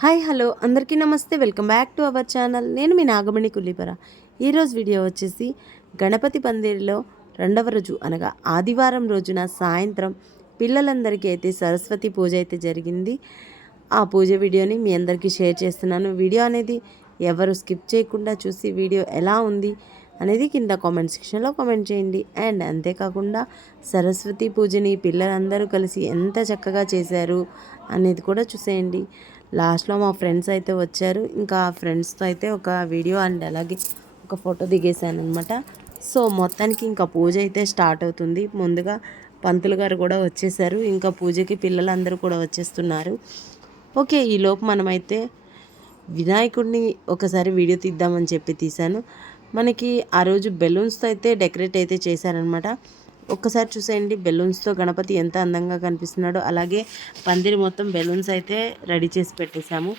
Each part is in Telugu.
Hi hello. అందరికీ నమస్తే. Welcome back to our channel. నేను మీ నాగమణి కుల్లిపర. ఈరోజు వీడియో వచ్చేసి గణపతి పందిరిలో రెండవ రోజు అనగా ఆదివారం రోజున సాయంత్రం పిల్లలందరికీ అయితే సరస్వతి పూజ అయితే జరిగింది. ఆ పూజ వీడియోని మీ అందరికీ షేర్ చేస్తున్నాను. వీడియో అనేది ఎవరు స్కిప్ చేయకుండా చూసి వీడియో ఎలా ఉంది అనేది కింద కామెంట్ సెక్షన్లో కామెంట్ చేయండి. అండ్ అంతేకాకుండా సరస్వతి పూజని పిల్లలందరూ కలిసి ఎంత చక్కగా చేశారు అనేది కూడా చూసేయండి. లాస్ట్లో మా ఫ్రెండ్స్ అయితే వచ్చారు. ఇంకా ఫ్రెండ్స్తో అయితే ఒక వీడియో అండ్ అలాగే ఒక ఫోటో దిగేశాను అనమాట సో మొత్తానికి ఇంకా పూజ అయితే స్టార్ట్ అవుతుంది. ముందుగా పంతులు గారు కూడా వచ్చేసారు. ఇంకా పూజకి పిల్లలందరూ కూడా వచ్చేస్తున్నారు. ఓకే ఈలోపు మనమైతే వినాయకుడిని ఒకసారి వీడియో తీద్దామని చెప్పి తీశాను. మనకి ఆ రోజు బెలూన్స్తో అయితే డెకరేట్ అయితే చేశారనమాట ఒక్కసారి చూసేయండి బెలూన్స్తో గణపతి ఎంత అందంగా కనిపిస్తున్నాడో అలాగే పందిరి మొత్తం బెలూన్స్ అయితే రెడీ చేసి పెట్టేశాము.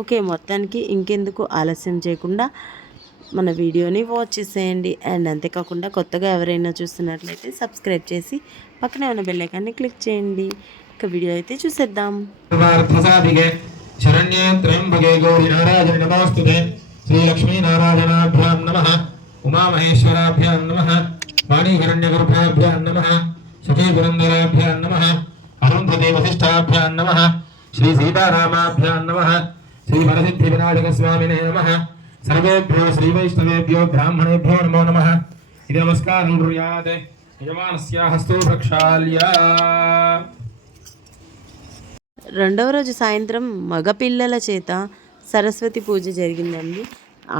ఓకే మొత్తానికి ఇంకెందుకు ఆలస్యం చేయకుండా మన వీడియోని వాచ్ చేసేయండి. అండ్ అంతేకాకుండా కొత్తగా ఎవరైనా చూస్తున్నట్లయితే సబ్స్క్రైబ్ చేసి పక్కనే ఉన్న బెల్లైకాన్ని క్లిక్ చేయండి. ఇక వీడియో అయితే చూసేద్దాం. శ్రీ నమ. ఉమామహేశ్వరాభ్యాం నమ. వాణీహిరణ్యగర్భాభ్యాం నమ శచీపురంధరాభ్యాం నమ అరుంధతే నమ శ్రీ సీతారామాభ్యాం నమ శ్రీ వరసిద్ధి వినాయక స్వామినే నమ సర్వేభ్యో శ్రీ వైష్ణవేభ్యో బ్రాహ్మణేభ్యో నమో నమ ఇది నమస్కారం రెండవ రోజు సాయంత్రం మగపిల్లల చేత సరస్వతి పూజ జరిగిందండి.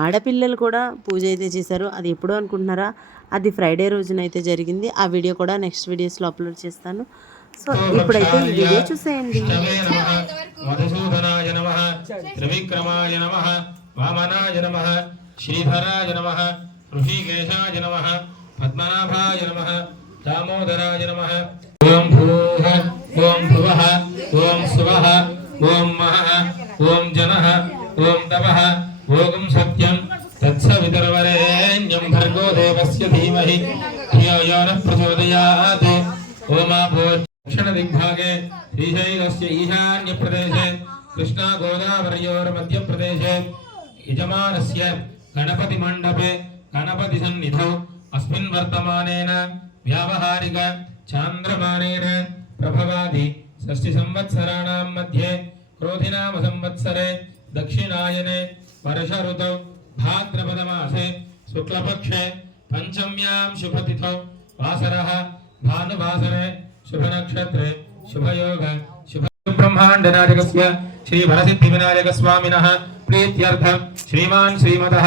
ఆడపిల్లలు కూడా పూజ అయితే చేశారు. అది ఎప్పుడో అనుకుంటున్నారా? అది ఫ్రైడే రోజున అయితే జరిగింది. ఆ వీడియో కూడా నెక్స్ట్ వీడియోస్లో అప్లోడ్ చేస్తాను. సో ఇప్పుడైతే ఈ వీడియో చూసేయండి. మధుసూదనాయ నమః. త్రివిక్రమాయ నమః. వామనాయ నమః. శ్రీధరాయ నమః. ఋషికేశాయ నమః. పద్మనాభాయ నమః. దామోదరాయ నమః. ఓం భూః ఓం భువః. गणपति मंडपे गणपति सन्निधौ अस्मिन् वर्तमानेन व्यावहारिक चांद्रमानेन प्रभवादि षष्टि संवत्सराणां मध्ये क्रोधिनाम संवत्सरे दक्षिणायने वर्ष ऋतौ भाद्रपद मासे शुक्लपक्षे पंचम्यां शुभतिथौ वासरः भानुवासरे शुभनक्षत्रे शुभयोग शुभ ब्रह्मांड नारिकस्य श्री भरसिद्धि विनायक स्वामिनः प्रीत्यर्थं श्रीमान् श्रीमतः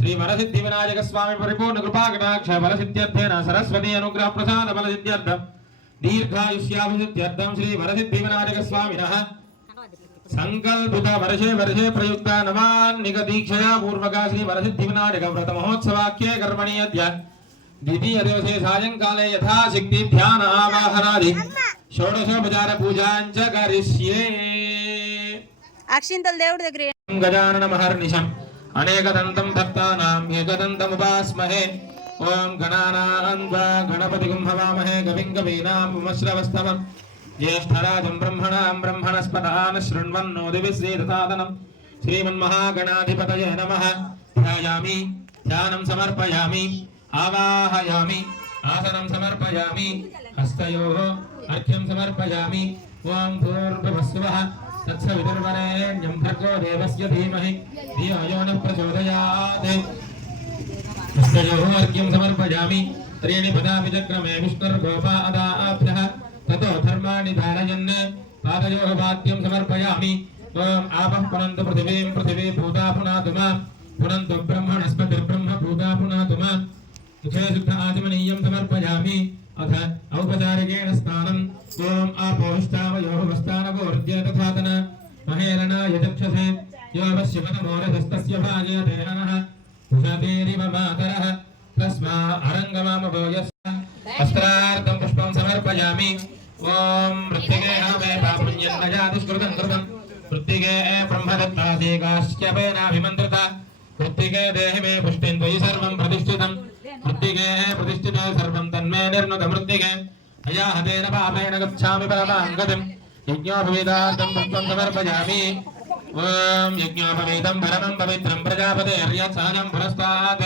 శ్రీ వరసిద్ధి వినాయక స్వామి పరిపూర్ణ కృపాకటాక్ష బల సిద్ధ్యర్థేన సరస్వతి అనుగ్రహ ప్రసాద బల సిద్ధ్యర్థం దీర్ఘాయుష్యాభిసిద్ధ్యర్థం శ్రీ వరసిద్ధి వినాయక స్వామినః సంకల్పిత వర్షే వర్షే ప్రయుక్త నవాన్నిక దీక్షయా పూర్వక శ్రీ వరసిద్ధి వినాయక వ్రత మహోత్సవాఖ్యే కర్మణి అద్య ద్వితీయ దివసే సాయంకాలే యథాశక్తి ధ్యాన ఆవాహనాది. షోడశోపచార పూజాంచ కరిష్యే. అక్షింతలు దేవుడి దగ్గర గజానన మహర్నిశం. అనేకదంతం భక్తానాం ఏకదంతముపాస్మహే ఓం గణానాం త్వా గణపతిగుం హవామహే కవిం కవీనాం ఉమశ్రవస్తవం జ్యేష్ఠరాజం బ్రహ్మణాం బ్రహ్మణస్పదాన శృణ్వన్నోదివి శ్రీదతాదనం శ్రీమన్మహాగణాధిపతయే నమ ధ్యాయామి ధ్యానం సమర్పయామి ఆవాహయామి ఆసనం సమర్పయామి హస్తయో అర్ఘ్యం సమర్పయామి ఓం భూర్భువస్సువః तत्सवितुर्वरेण्यं भर्गो देवस्य धीमहि। धियो यो न प्रचोदयात्। तस्य योर्घ्यं समर्पयामि। त्रीणि पदापि चक्रमे विष्णुर्गोपादाभ्यः ततो धर्माणि धारयन्। पादयोः वाद्यं समर्पयामि। ॐ आपः पुनन्तु पृथिवीं पृथिवी भूता पुनातु मा पुनन्तु ब्रह्मणस्पतिर्ब्रह्म भूता पुनातु मा मुखे शुद्ध आचमनीयं समर्पयामि। अथ औपचारिकेण स्नानम् ओम् आपोष्टावयोः वस्तानपूर्ज्य महेरणा यचक्षसे यो पश्यपदमोरधस्तस्य भाजयते नः भुजतेरिव मातरः, तस्मा अरङ्गमामभो यस्य अस्त्रार्थं समर्पयामि। ॐ मृत्तिके हवे पापुण्यन्नजातिष्कृतं कृतं मृत्तिके ब्रह्मदत्तादेकाश्चपेनाभिमन्त्रिता मृत्तिके देहि मे पुष्टिं त्वयि सर्वं प्रतिष्ठितम्। मृत्तिके प्रतिष्ठिते सर्वं तन्मे निर्नुत मृत्तिके मया हतेन पापेन गच्छामि परमां गतिम् यज्ञोपवेदार्थं पुष्पं समर्पयामि। ॐ यज्ञोपवेदं परमं पवित्रं प्रजापतेर्यत्सहनं पुरस्तात्।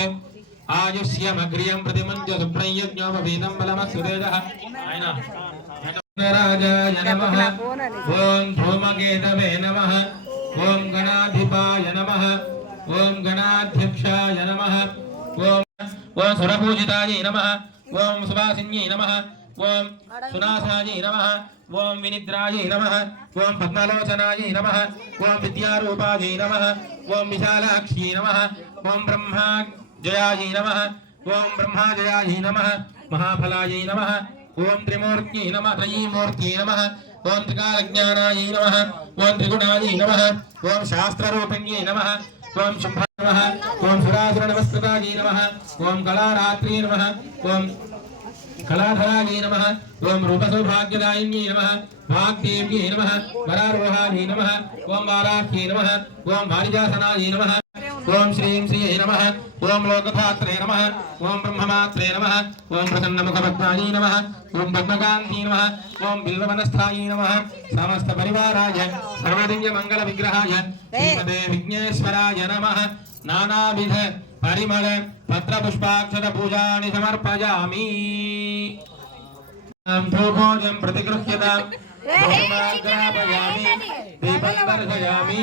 आयुष्यमग्रियं प्रतिमुञ्च शुभ्रं यज्ञोपवेदं राजाय नमः। ॐ धूमकेतवे नमः। ॐ गणाधिपाय नमः। ॐ गणाध्यक्षाय नमः। ॐ ॐ सुरपूजितायै नमः ॐ सुभासिन्यै नमः ॐ सुनासायै नमः ॐ विनिद्रायै नमः ॐ पद्मलोचनायै नमः ॐ विद्यारूपायै नमः ॐ विशालाक्ष्यै नमः ॐ ब्रह्मा जयायै नमः ॐ ब्रह्माजयायै नमः महाफलायै नमः ॐ त्रिमूर्त्यै नमः त्रयीमूर्त्यै नमः ॐ त्रिकालज्ञानायै नमः ॐ त्रिगुणायै नमः ॐ शास्त्ररूपिण्यै ఓం శుంభ నమ. ఓం సురాసుర నమస్కృతాగీ నమ. ఓం కళారాత్రి నమ. ఓం కళాధరాగీ నమ. ఓం రూపసౌభాగ్యదాయిన్యీ నమ. వాగ్దేవ్యై నమ. వరారోహాయై నమ. ఓం వారాహ్యై నమ. ఓం వారిజాసనాయై నమ. ॐ श्रीं श्रियै नमः ॐ लोकधात्रे नमः ॐ ब्रह्ममात्रे नमः ॐ प्रसन्नमुखपद्मायै नमः ॐ पद्मकान्त्यै नमः ॐ बिल्ववनस्थायै नमः समस्तपरिवाराय सर्वदिव्यमङ्गलविग्रहाय श्रीमते विघ्नेश्वराय नमः नानाविध परिमळ पत्रपुष्पाक्षर पूजानि समर्पयामि धूपोजं प्रतिगृह्यतां दीपं दर्शयामि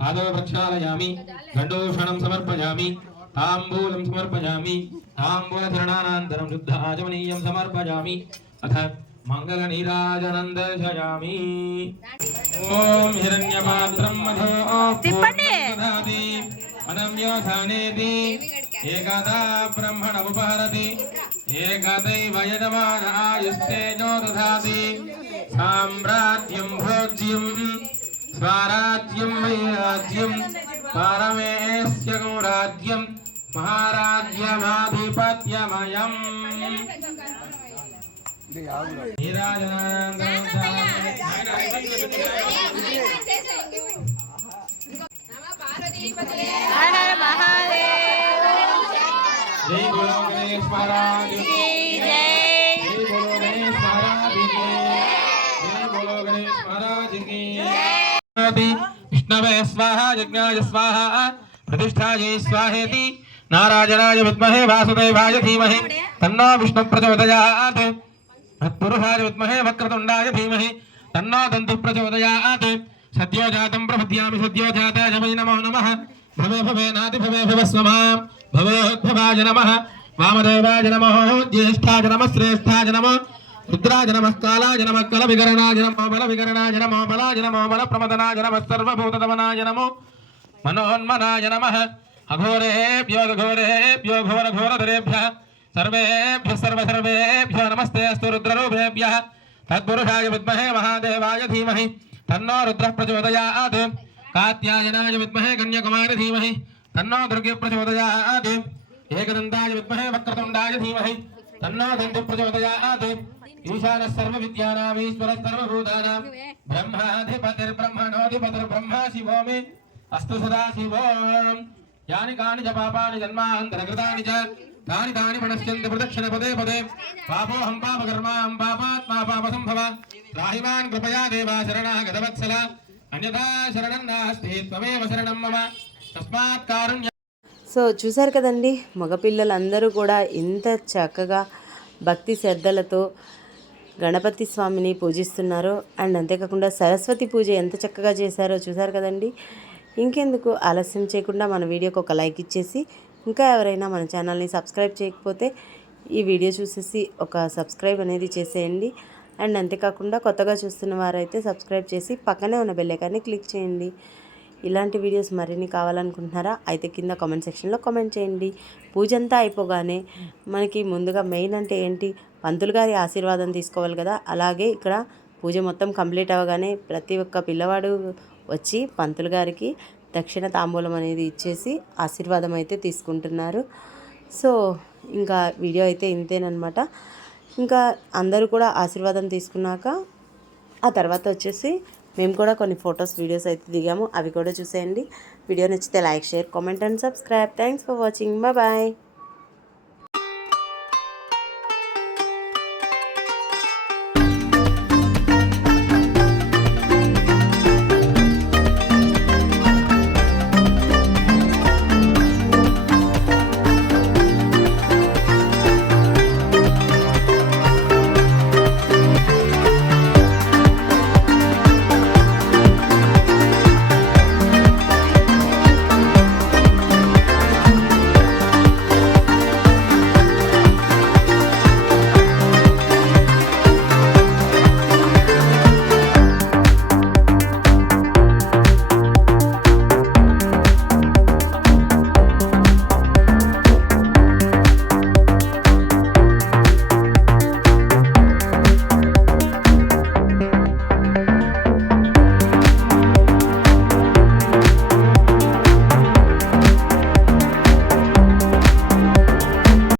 पादौ प्रक्षालयामि दण्डोषणं समर्पयामि ताम्बूलं समर्पयामि ताम्बूलधरणानन्तरं शुद्ध आचमनीयं समर्पयामि अथ मङ्गलनीराजनन्दर्शयामि ॐ हिरण्यपात्रं मधोदि अनम्योधानेति एकदा ब्रह्मण उपहरति एकदैव यजमान आयुस्तेजो दधाति साम्राज्यं भोज्यम्। स्वाराज्यं वैराज्यं पारमेस्य गौराज्यं महाराज्यमाधिपत्यमयम् जय यज्ञाय स्वाहा, प्रतिष्ठायै स्वाहेति। नारायणाय विद्महे वासुदेवाय धीमहि। तन्नो विष्णु प्रचोदयात्। तत्पुरुषाय विद्महे वक्रतुण्डाय धीमहि। तन्नो दन्ति प्रचोदयात्। सद्यो जातं प्रपद्यामि सद्यो जाताय वै नमो नमः। भवे भवे, नाति, भवे, भव, स्वमां। भवोद्भवाय नमः। वामदेवाय नमः, ज्येष्ठाय नमः, श्रेष्ठाय नमः। रुद्राय नमः, कालाय नमः कलविकरणाय नमो बलविकरणाय नमो बलाय नमो बलप्रमदनाय नमः, सर्वभूतदमनाय नमो मनोन्मनाय नमः। अघोरेभ्यो घोरेभ्यो घोर घोरघोरधरेभ्यः सर्वेभ्यः सर्वसर्वेभ्यो नमस्ते अस्तु रुद्ररूपेभ्यः। तत्पुरुषाय विद्महे महादेवाय धीमहि। तन्नो रुद्रः प्रचोदयात्। कात्यायनाय विद्महे कन्याकुमारी धीमहि। तन्नो दुर्गे प्रचोदयात्। एकदन्ताय विद्महे वक्रतुण्डाय धीमहि। तन्नो दन्ति प्रचोदयात्। ईशानः सर्वविद्यानामीश्वरः सर्वभूतानां। ब्रह्माधिपतिर्ब्रह्मणोऽधिपतिर्ब्रह्मा शिवो मे। అస్తు సదాశివో. యాని కాని చ పాపాని జన్మాంతరకృతాని చ. తాని తాని మనశ్యంతి ప్రదక్షిణ పదే పదే. పాపోహం పాపకర్మాహం పాపాత్మా పాపసంభవ. రాహివాన్ కృపయా దేవా శరణాగతవత్సల అన్యథా శరణం నాస్తి త్వమేవ శరణం మమ. తస్మాత్ కారుణ్య సో చూశారు కదండి మగపిల్లలందరూ కూడా ఇంత చక్కగా భక్తి శ్రద్ధలతో గణపతి స్వామిని పూజిస్తున్నారు. అండ్ అంతేకాకుండా సరస్వతి పూజ ఎంత చక్కగా చేశారో చూశారు కదండీ. ఇంకెందుకు ఆలస్యం చేయకుండా మన వీడియోకి ఒక లైక్ ఇచ్చేసి ఇంకా ఎవరైనా మన ఛానల్ని సబ్స్క్రైబ్ చేయకపోతే ఈ వీడియో చూసేసి ఒక సబ్స్క్రైబ్ అనేది చేసేయండి. అండ్ అంతేకాకుండా కొత్తగా చూస్తున్న వారైతే సబ్స్క్రైబ్ చేసి పక్కనే ఉన్న బెల్లెకాన్ని క్లిక్ చేయండి. ఇలాంటి వీడియోస్ మరిన్ని కావాలనుకుంటున్నారా? అయితే కింద కామెంట్ సెక్షన్లో కామెంట్ చేయండి. పూజ అంతా అయిపోగానే మనకి ముందుగా మెయిన్ అంటే ఏంటి? పంతులు గారి ఆశీర్వాదం తీసుకోవాలి కదా. అలాగే ఇక్కడ పూజ మొత్తం కంప్లీట్ అవ్వగానే ప్రతి ఒక్క పిల్లవాడు వచ్చి పంతులు గారికి దక్షిణ తాంబూలం అనేది ఇచ్చేసి ఆశీర్వాదం అయితే తీసుకుంటున్నారు. సో ఇంకా వీడియో అయితే ఇంతేనమాట ఇంకా అందరూ కూడా ఆశీర్వాదం తీసుకున్నాక ఆ తర్వాత వచ్చేసి మేము కూడా కొన్ని ఫొటోస్ వీడియోస్ అయితే దిగాము. అవి కూడా చూసేయండి. వీడియో నచ్చితే like share comment and subscribe. Thanks for watching. Bye.